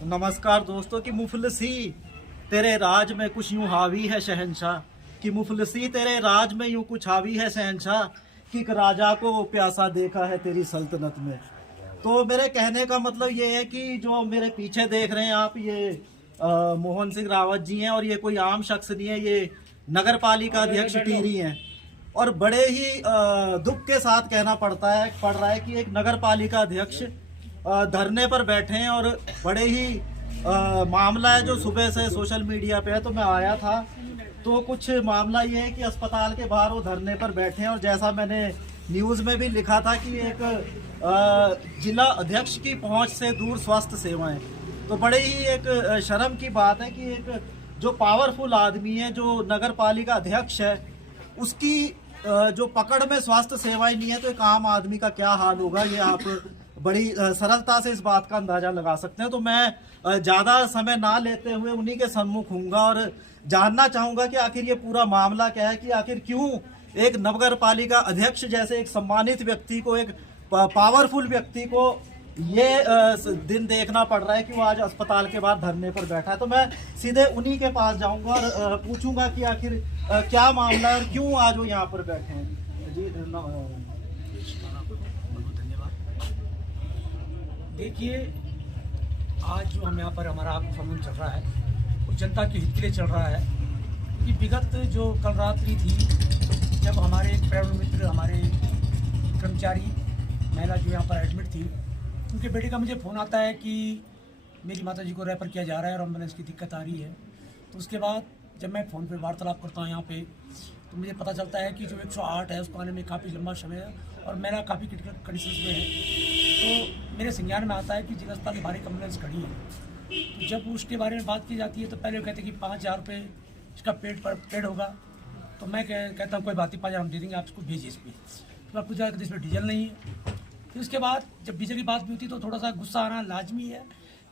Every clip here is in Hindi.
नमस्कार दोस्तों। कि मुफलसी तेरे राज में कुछ यूं हावी है शहंशाह, कि मुफलसी तेरे राज में यूं कुछ हावी है शहंशाह, कि एक राजा को प्यासा देखा है तेरी सल्तनत में। तो मेरे कहने का मतलब ये है कि जो मेरे पीछे देख रहे हैं आप, ये मोहन सिंह रावत जी हैं, और ये कोई आम शख्स नहीं है, ये नगर पालिका अध्यक्ष टिहरी हैं। और बड़े ही दुख के साथ कहना पड़ रहा है कि एक नगर पालिका अध्यक्ष धरने पर बैठे हैं। और बड़े ही मामला है जो सुबह से सोशल मीडिया पे है, तो मैं आया था तो कुछ मामला ये है कि अस्पताल के बाहर वो धरने पर बैठे हैं। और जैसा मैंने न्यूज़ में भी लिखा था कि एक जिला अध्यक्ष की पहुंच से दूर स्वास्थ्य सेवाएं, तो बड़े ही एक शर्म की बात है कि एक जो पावरफुल आदमी है, जो नगर पालिका अध्यक्ष है, उसकी जो पकड़ में स्वास्थ्य सेवाएं नहीं है, तो एक आम आदमी का क्या हाल होगा, ये आप बड़ी सरलता से इस बात का अंदाजा लगा सकते हैं। तो मैं ज़्यादा समय ना लेते हुए उन्हीं के सम्मुख हूँगा और जानना चाहूँगा कि आखिर ये पूरा मामला क्या है, कि आखिर क्यों एक नगर पालिका अध्यक्ष जैसे एक सम्मानित व्यक्ति को, एक पावरफुल व्यक्ति को ये दिन देखना पड़ रहा है कि वो आज अस्पताल के बाहर धरने पर बैठा है। तो मैं सीधे उन्हीं के पास जाऊंगा और पूछूंगा कि आखिर क्या मामला है और क्यों आज वो यहाँ पर बैठे हैं। जी देखिए, आज जो हम यहाँ पर हमारा आंदोलन चल रहा है वो जनता के हित के लिए चल रहा है। कि विगत जो कल रात्रि थी, जब हमारे एक प्राइवेट मित्र, हमारे कर्मचारी महिला जो यहाँ पर एडमिट थी, उनके बेटे का मुझे फ़ोन आता है कि मेरी माताजी को रेफ़र किया जा रहा है और एम्बुलेंस की दिक्कत आ रही है। तो उसके बाद जब मैं फ़ोन पे वार्तालाप करता हूँ यहाँ पे, तो मुझे पता चलता है कि जो 108 है उसको आने में काफ़ी लंबा समय है और मेरा काफ़ी क्रिटिकल कंडीशन में है। तो मेरे संज्ञान में आता है कि जिला अस्पताल में भारी एम्बुलेंस खड़ी है। तो जब उसके बारे में बात की जाती है तो पहले वो कहते हैं कि 5,000 रुपये इसका पेड होगा। तो मैं कहता हूँ कोई बात नहीं, 5,000 हम दे देंगे, आप इसको भेजिए। इसमें तो आपको ज़्यादा इसमें डीजल नहीं है। फिर उसके बाद जब डीजल की बात भी होती है तो थोड़ा सा गुस्सा आना लाजमी है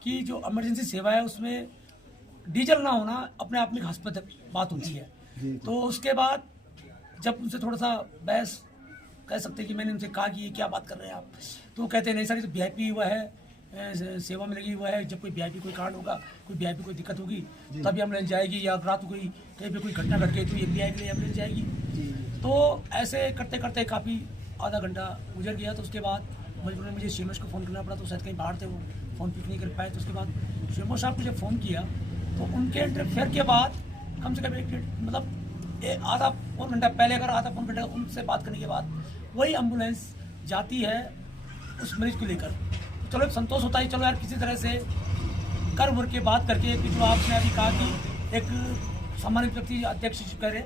कि जो इमरजेंसी सेवा है उसमें डीजल ना होना अपने आप में एक हास्यास्पद बात होती है। तो उसके बाद जब उनसे थोड़ा सा बहस कह सकते हैं कि मैंने उनसे कहा कि ये क्या बात कर रहे हैं आप, तो वो कहते हैं नहीं सर, तो वीआईपी हुआ है, सेवा में लगी हुआ है, जब कोई वीआईपी कोई कांड होगा, कोई वीआईपी कोई दिक्कत होगी तभी एम्बुलेंस जाएगी, या रात को कोई कहीं पर कोई घटना घट गई तो ये वीआईपी के लिए एम्बुलेंस जाएगी। तो ऐसे करते करते काफ़ी आधा घंटा गुजर गया। तो उसके बाद मजबूरन मुझे सीएमएस को फ़ोन करना पड़ा, तो शायद कहीं बाहर थे, वो फ़ोन पिक नहीं कर पाए। तो उसके बाद सीएमओ साहब को जब फ़ोन किया तो उनके इंटरफेयर के बाद कम से कम आधा पौन घंटा पहले, अगर आधा पौन घंटा उनसे बात करने के बाद वही एम्बुलेंस जाती है उस मरीज को लेकर। तो चलो एक संतोष होता है, चलो यार किसी तरह से कर मुर के बात करके, कि जो आपने अभी कहा कि एक सम्मानित व्यक्ति अध्यक्ष करे,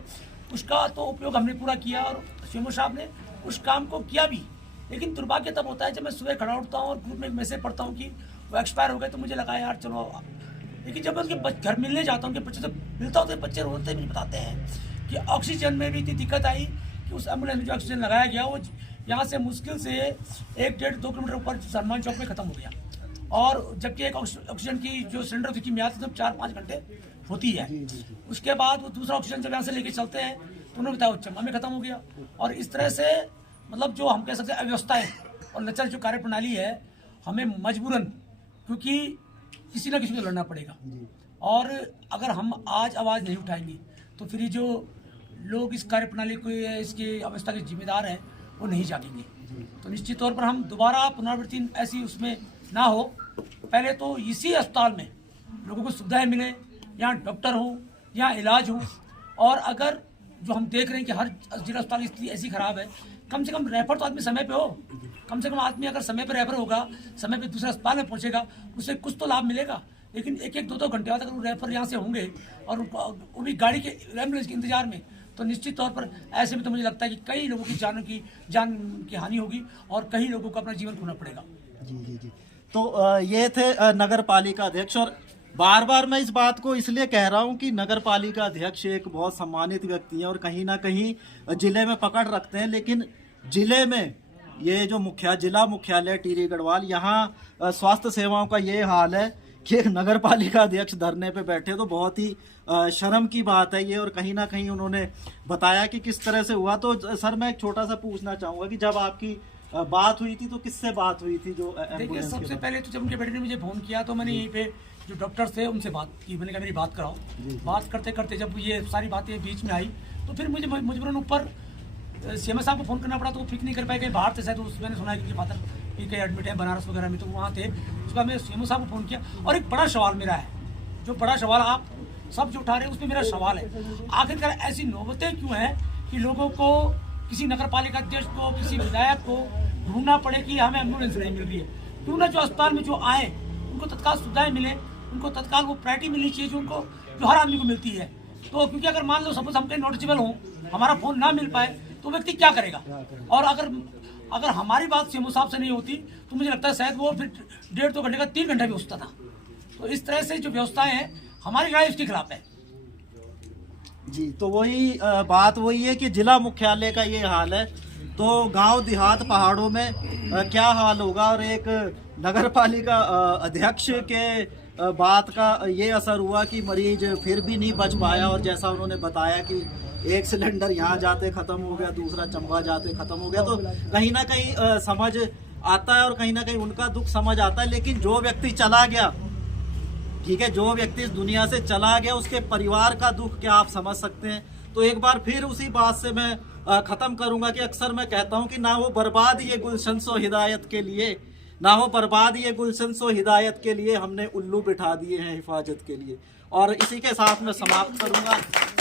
उसका तो उपयोग हमने पूरा किया और सीएमओ साहब ने उस काम को किया भी। लेकिन दुर्भाग्य तब होता है जब मैं सुबह खड़ा उठता हूँ और ग्रुप में मैसेज पढ़ता हूँ कि वो एक्सपायर हो गए, तो मुझे लगा यार चलो। लेकिन जब मैं उनके घर मिलने जाता हूँ, उनके बच्चे से मिलता हूँ, तो बच्चे रोते भी बताते हैं कि ऑक्सीजन में भी इतनी दिक्कत आई कि उस एम्बुलेंस में जो ऑक्सीजन लगाया गया वो यहाँ से मुश्किल से 1-1.5-2 किलोमीटर ऊपर हनुमान चौक में ख़त्म हो गया। और जबकि एक ऑक्सीजन की जो सिलेंडर की मियाद तो 4-5 घंटे होती है। उसके बाद वो दूसरा ऑक्सीजन जब यहाँ से लेके चलते हैं तो उन्होंने बताया वो चंबा में ख़त्म हो गया। और इस तरह से मतलब जो हम कह सकते हैं अव्यवस्थाएँ और लचर जो कार्यप्रणाली है, हमें मजबूरन, क्योंकि किसी ना किसी को लड़ना पड़ेगा। और अगर हम आज आवाज़ नहीं उठाएंगे तो फिर जो लोग इस कार्यप्रणाली को, इसकी अवस्था के जिम्मेदार हैं, वो नहीं जागेंगे। तो निश्चित तौर पर हम दोबारा पुनरावृत्ति ऐसी उसमें ना हो। पहले तो इसी अस्पताल में लोगों को सुविधाएं मिले, यहाँ डॉक्टर हो, यहाँ इलाज हो। और अगर जो हम देख रहे हैं कि हर जिला अस्पताल की स्थिति ऐसी ख़राब है, कम से कम रेफर तो आदमी समय पे हो। कम से कम आदमी अगर समय पे रेफर होगा, समय पे दूसरे अस्पताल में पहुंचेगा, उससे कुछ तो लाभ मिलेगा। लेकिन 1-2 घंटे बाद अगर वो रेफर यहाँ से होंगे और वो भी गाड़ी के एम्बुलेंस के इंतजार में, तो निश्चित तौर पर ऐसे में तो मुझे लगता है कि कई लोगों की जान की हानि होगी और कई लोगों को अपना जीवन खोना पड़ेगा। जी। तो ये थे नगर पालिका अध्यक्ष। और बार बार मैं इस बात को इसलिए कह रहा हूँ कि नगर पालिका अध्यक्ष एक बहुत सम्मानित व्यक्ति हैं और कहीं ना कहीं जिले में पकड़ रखते हैं। लेकिन जिले में ये जो जिला मुख्यालय टिहरी गढ़वाल, यहाँ स्वास्थ्य सेवाओं का ये हाल है कि एक नगर पालिका अध्यक्ष धरने पे बैठे, तो बहुत ही शर्म की बात है ये। और कहीं ना कहीं उन्होंने बताया कि किस तरह से हुआ। तो सर मैं एक छोटा सा पूछना चाहूँगा कि जब आपकी बात हुई थी तो किससे बात हुई थी? जो देखिए, सबसे पहले तो जब उनके बेटे ने मुझे फ़ोन किया तो मैंने यहीं पे जो डॉक्टर थे उनसे बात की, मैंने कहा मेरी बात कराओ। बात करते करते जब ये सारी बातें बीच में आई तो फिर मुझे मजबूरन ऊपर सीएमएस साहब को फ़ोन करना पड़ा, तो वो पिक नहीं कर पाए, कहीं बाहर थे शायद, मैंने सुना है कि फादर पी के एडमिट है बनारस वगैरह में, तो वहाँ थे। उसके बाद मैं सीएमएस साहब को फ़ोन किया और एक बड़ा सवाल मेरा है, जो बड़ा सवाल आप सब जो उठा रहे हैं उसमें मेरा सवाल है, आखिरकार ऐसी नौबतें क्यों हैं कि लोगों को, किसी नगर पालिका अध्यक्ष को, किसी विधायक को ढूंढना पड़े कि हमें एम्बुलेंस नहीं मिल रही है? क्यों ना जो अस्पताल में जो आए उनको तत्काल सुविधाएं मिले, उनको तत्काल वो प्रायोरिटी मिलनी चाहिए जो हर आदमी को मिलती है। तो क्योंकि अगर मान लो सपोज हम कहीं नोटिसेबल हों, हमारा फ़ोन ना मिल पाए तो व्यक्ति क्या करेगा? और अगर हमारी बात सीएमओ साहब से नहीं होती तो मुझे लगता है शायद वो फिर 1.5-2 घंटे का 3 घंटा भी हो सकता था। तो इस तरह से जो व्यवस्थाएं हैं हमारी राय उसके खिलाफ है। जी, तो वही बात वही है कि जिला मुख्यालय का ये हाल है, तो गांव देहात पहाड़ों में क्या हाल होगा। और एक नगर पालिका अध्यक्ष के बात का ये असर हुआ कि मरीज फिर भी नहीं बच पाया, और जैसा उन्होंने बताया कि एक सिलेंडर यहाँ जाते ख़त्म हो गया, दूसरा चंबा जाते ख़त्म हो गया, तो कहीं ना कहीं समझ आता है और कहीं ना कहीं उनका दुख समझ आता है। लेकिन जो व्यक्ति चला गया, ठीक है, जो व्यक्ति इस दुनिया से चला गया, उसके परिवार का दुख क्या आप समझ सकते हैं? तो एक बार फिर उसी बात से मैं ख़त्म करूंगा कि अक्सर मैं कहता हूं कि ना वो बर्बाद ये गुलशन सो हिदायत के लिए, ना हो बर्बाद ये गुलशन सो हिदायत के लिए, हमने उल्लू बिठा दिए हैं हिफाजत के लिए। और इसी के साथ मैं समाप्त करूंगा।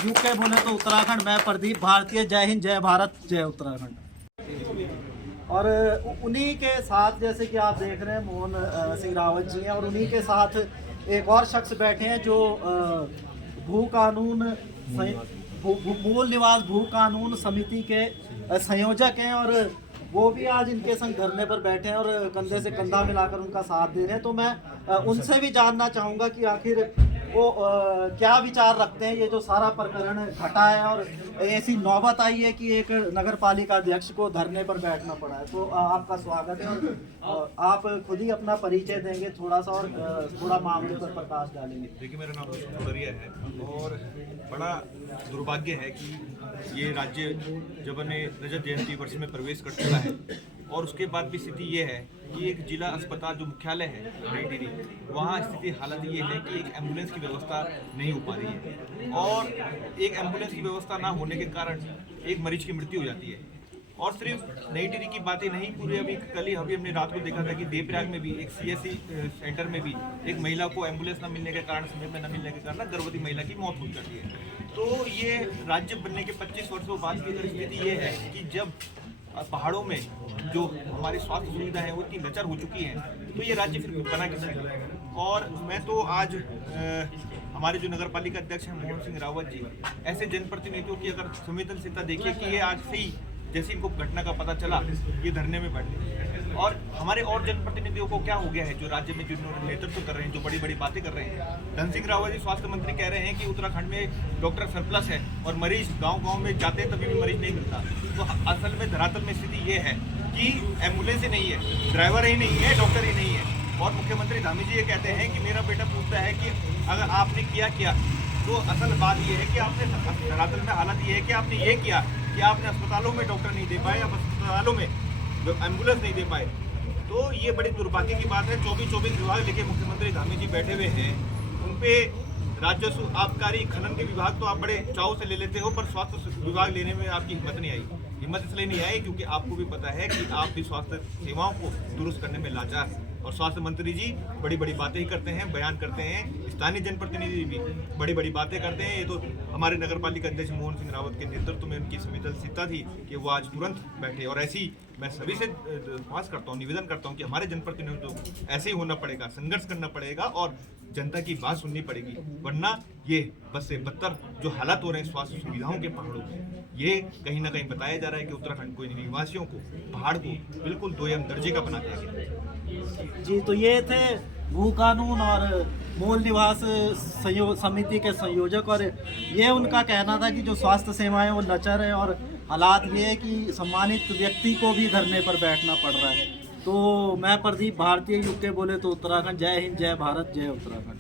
यूके बोले तो उत्तराखंड, मैं प्रदीप भारतीय, जय हिंद, जय भारत, जय उत्तराखंड। और उन्हीं के साथ जैसे कि आप देख रहे हैं मोहन सिंह रावत जी हैं, और उन्हीं के साथ एक और शख्स बैठे हैं जो भू कानून मूल निवास भू कानून समिति के संयोजक हैं, और वो भी आज इनके संग धरने पर बैठे हैं और कंधे से कंधा मिलाकर उनका साथ दे रहे हैं। तो मैं उनसे भी जानना चाहूँगा कि आखिर वो क्या विचार रखते हैं, ये जो सारा प्रकरण घटा है और ऐसी नौबत आई है कि एक नगर पालिका अध्यक्ष को धरने पर बैठना पड़ा है। तो आपका स्वागत है, और आप खुद ही अपना परिचय देंगे थोड़ा सा, और थोड़ा मामले पर प्रकाश डालेंगे। देखिए, मेरा नाम सोडरिया है, और बड़ा दुर्भाग्य है कि ये राज्य जब अपने रजत जयंती वर्ष में प्रवेश कर चुका है, और उसके बाद भी स्थिति ये है कि एक जिला अस्पताल जो मुख्यालय है नई टिहरी, वहाँ स्थिति हालत ये है कि एक एम्बुलेंस की व्यवस्था नहीं हो पा रही है, और एक एम्बुलेंस की व्यवस्था ना होने के कारण एक मरीज की मृत्यु हो जाती है। और सिर्फ नई टिहरी की बातें नहीं, पूरे अभी कल ही हमने रात को देखा था कि देवप्रयाग में भी एक CSC सेंटर में भी एक महिला को एम्बुलेंस न मिलने के कारण, समय में न मिलने के कारण गर्भवती महिला की मौत हो जाती है। तो ये राज्य बनने के 25 वर्षों बाद की स्थिति ये है कि जब पहाड़ों में जो हमारी स्वास्थ्य सुविधा है वो इतनी लचर हो चुकी है, तो ये राज्य फिर बना किससे? और मैं तो आज हमारे जो नगर पालिका अध्यक्ष हैं मोहन सिंह रावत जी, ऐसे जनप्रतिनिधियों की अगर संवेदनशीलता देखिए कि ये आज से ही जैसे इनको घटना का पता चला ये धरने में बैठे, और हमारे और जनप्रतिनिधियों को क्या हो गया है जो राज्य में जिन्होंने नेतृत्व कर रहे हैं, जो बड़ी बड़ी बातें कर रहे हैं। धन सिंह रावत जी स्वास्थ्य मंत्री कह रहे हैं कि उत्तराखंड में डॉक्टर सरप्लस है, और मरीज गांव-गांव में जाते हैं तभी भी मरीज नहीं मिलता। तो असल में धरातल में स्थिति ये है कि एम्बुलेंस ही नहीं है, ड्राइवर ही नहीं है, डॉक्टर ही नहीं है। और मुख्यमंत्री धामी जी ये कहते हैं कि मेरा बेटा पूछता है कि अगर आपने किया, तो असल बात ये है कि आपने धरातल में हालत ये है कि आपने ये किया कि आपने अस्पतालों में डॉक्टर नहीं दे पाए, या अस्पतालों में एम्बुलेंस नहीं दे पाए। तो ये बड़ी दुर्भाग्य की बात है। 24 विभाग लेके मुख्यमंत्री धामी जी बैठे हुए हैं, उन पे राजस्व, आबकारी, खनन के विभाग तो आप बड़े चाव से ले लेते हो, पर स्वास्थ्य विभाग लेने में आपकी हिम्मत नहीं आई। हिम्मत इसलिए नहीं आई क्योंकि आपको भी पता है कि आप भी स्वास्थ्य सेवाओं को दुरुस्त करने में लाचार हैं। और स्वास्थ्य मंत्री जी बड़ी बड़ी बातें ही करते हैं, बयान करते हैं, स्थानीय जनप्रतिनिधि भी बड़ी बड़ी बातें करते हैं। ये तो हमारे नगर पालिका अध्यक्ष मोहन सिंह रावत के नेतृत्व में उनकी संवेदनशीलता थी कि वो आज तुरंत बैठे। और ऐसी मैं सभी से पास करता हूँ, निवेदन करता हूँ कि हमारे जनप्रतिनिधियों को ऐसे ही होना पड़ेगा, संघर्ष करना पड़ेगा और जनता की बात सुननी पड़ेगी, वरना ये बस से बदतर जो हालात हो रहे हैं स्वास्थ्य सुविधाओं के पहाड़ों में, ये कहीं ना कहीं बताया जा रहा है कि उत्तराखंड को, निवासियों को, पहाड़ को बिल्कुल दोयम दर्जे का बना दिया गया। जी, तो ये थे भू कानून और मूल निवास समिति के संयोजक, और ये उनका कहना था कि जो स्वास्थ्य सेवाएं वो लचर है, और हालात ये है कि सम्मानित व्यक्ति को भी धरने पर बैठना पड़ रहा है। तो मैं प्रदीप भारतीय, यूके बोले तो उत्तराखंड, जय हिंद, जय भारत, जय उत्तराखंड।